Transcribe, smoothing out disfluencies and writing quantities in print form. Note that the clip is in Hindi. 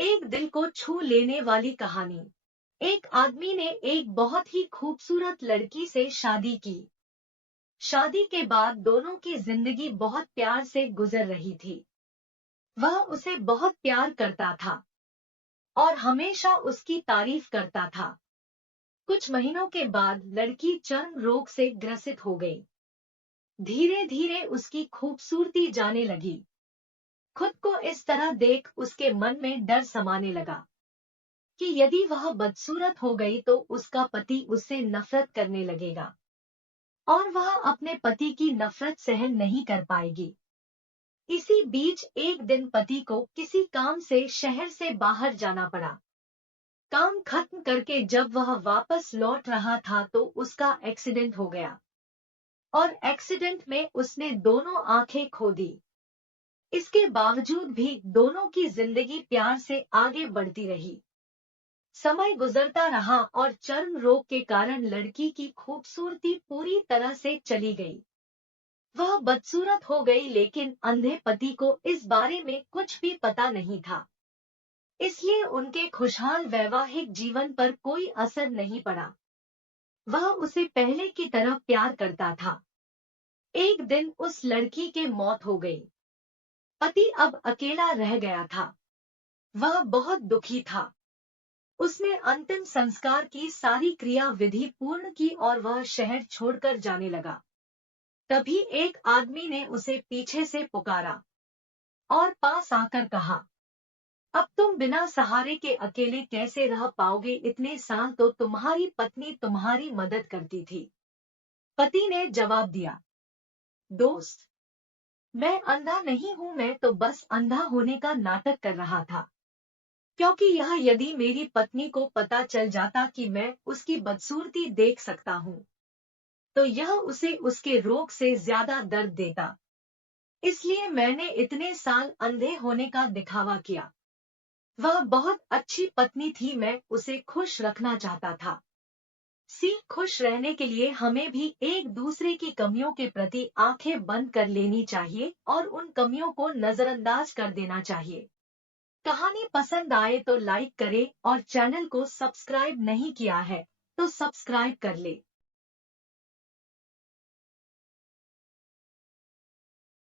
एक दिल को छू लेने वाली कहानी। एक आदमी ने एक बहुत ही खूबसूरत लड़की से शादी की। शादी के बाद दोनों की जिंदगी बहुत प्यार से गुजर रही थी। वह उसे बहुत प्यार करता था और हमेशा उसकी तारीफ करता था। कुछ महीनों के बाद लड़की चर्म रोग से ग्रसित हो गई। धीरे धीरे उसकी खूबसूरती जाने लगी। खुद को इस तरह देख उसके मन में डर समाने लगा कि यदि वह बदसूरत हो गई तो उसका पति उससे नफरत करने लगेगा और वह अपने पति की नफरत सहन नहीं कर पाएगी। इसी बीच एक दिन पति को किसी काम से शहर से बाहर जाना पड़ा। काम खत्म करके जब वह वापस लौट रहा था तो उसका एक्सीडेंट हो गया और एक्सीडेंट में उसने दोनों आंखें खो दी। इसके बावजूद भी दोनों की जिंदगी प्यार से आगे बढ़ती रही। समय गुजरता रहा और चर्म रोग के कारण लड़की की खूबसूरती पूरी तरह से चली गई। वह बदसूरत हो गई, लेकिन अंधे पति को इस बारे में कुछ भी पता नहीं था। इसलिए उनके खुशहाल वैवाहिक जीवन पर कोई असर नहीं पड़ा। वह उसे पहले की तरह प्यार करता था। एक दिन उस लड़की की मौत हो गई। पति अब अकेला रह गया था। वह बहुत दुखी था। उसने अंतिम संस्कार की सारी क्रिया विधि पूर्ण की और वह शहर छोड़कर जाने लगा। तभी एक आदमी ने उसे पीछे से पुकारा और पास आकर कहा, अब तुम बिना सहारे के अकेले कैसे रह पाओगे? इतने साल तो तुम्हारी पत्नी तुम्हारी मदद करती थी। पति ने जवाब दिया, दोस्त, मैं अंधा नहीं हूं, मैं तो बस अंधा होने का नाटक कर रहा था। क्योंकि यदि मेरी पत्नी को पता चल जाता कि मैं उसकी बदसूरती देख सकता हूँ, तो यह उसे उसके रोग से ज्यादा दर्द देता। इसलिए मैंने इतने साल अंधे होने का दिखावा किया। वह बहुत अच्छी पत्नी थी, मैं उसे खुश रखना चाहता था। खुश रहने के लिए हमें भी एक दूसरे की कमियों के प्रति आंखें बंद कर लेनी चाहिए और उन कमियों को नजरअंदाज कर देना चाहिए। कहानी पसंद आए तो लाइक करें और चैनल को सब्सक्राइब नहीं किया है तो सब्सक्राइब कर ले।